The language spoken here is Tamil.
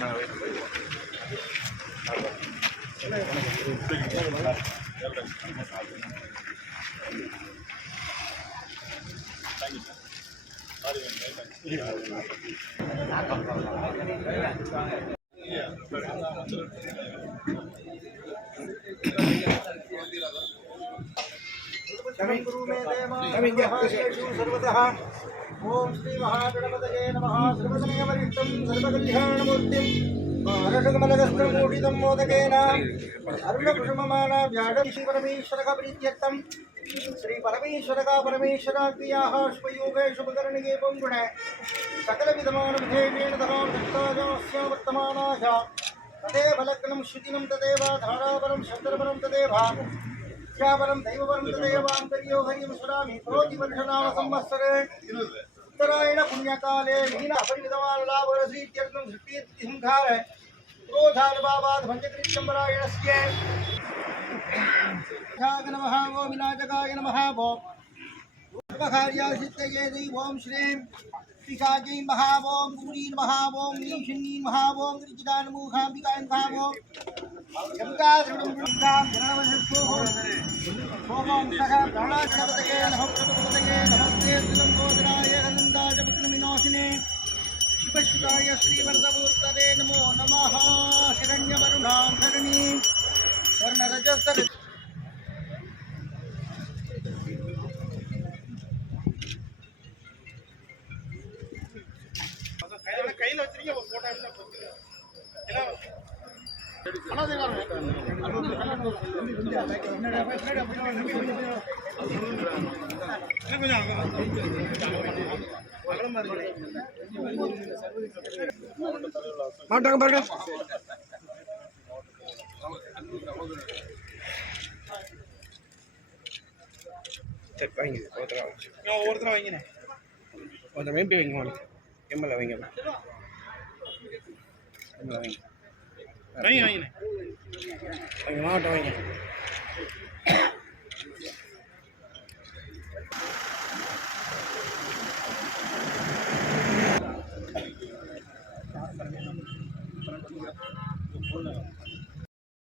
Coming, coming, coming, coming, coming, coming, coming, coming, coming, coming, coming, coming, coming, ஓம் ஸ்ரீ மகாகணபதயே நம சர்வசமயவரிஷ்டம் சர்வகல்யாணமூர்த்திம் மாரசகமலகஸ்தம் மூடிதம் மோதகேன அருணபுஷமமானாவ்யாடீஸ்வரமீஸ்வரகபரீத்யர்த்தம் ஸ்ரீ பரமேஸ்வரகா பரமேஸ்வராக்ரியாக ஸ்வயோகே சுபகரணிகே புங்குண சகலவிதமான விதேஷேண தகாம் தத்தாஜாஸ்ய வர்த்தமானாய ததேவ லக்னம் ஸ்ருதினம் ததேவா தாராபரம் சந்திரபரம் ததேவா வித்யாபரம் தெய்வபரம் ஹரியம் சுராமி पुण्यकाले मीनापरिमितमानुलाभरसीत्यर्थं महाभोम क्रोधानुभावात् भञ्जकृत्यम्बरायणस्य नमः ओ विनायकाय नमः भो उपकार्यासिद्धये ॐ श्रीं पिशाचीं महा ॐ गौरीं महा ॐ नीषिणीं महा ॐ ऋचिदानमूहाम्बिकां महा ॐ ॐ सः ब्रह्माष्टपतये नमः नमस्ते गोदराय శ్రీవరదాయ శ్రీవరదమూర్తదే నమో నమ హిరణ్యవరుణాం ధరణీం స్వర్ణరజసర கையில் வச்சிருக்கீங்க ஒரு போட்டோ இருந்தால் பத்து ஏன்னா மாட்டாங்க பாருங்க. சரி வைங்க ஒருத்தர வைங்க. இங்க ஒவ்வொருத்தரும் வைங்கண்ணே ஒருத்தர் மேம்பி வைங்க வாங்க. எம்எல்ஏ வைங்க. எம்எல்ஏ வைங்க வைங்க வைங்கண்ணே வைங்க மாவட்டம் வைங்க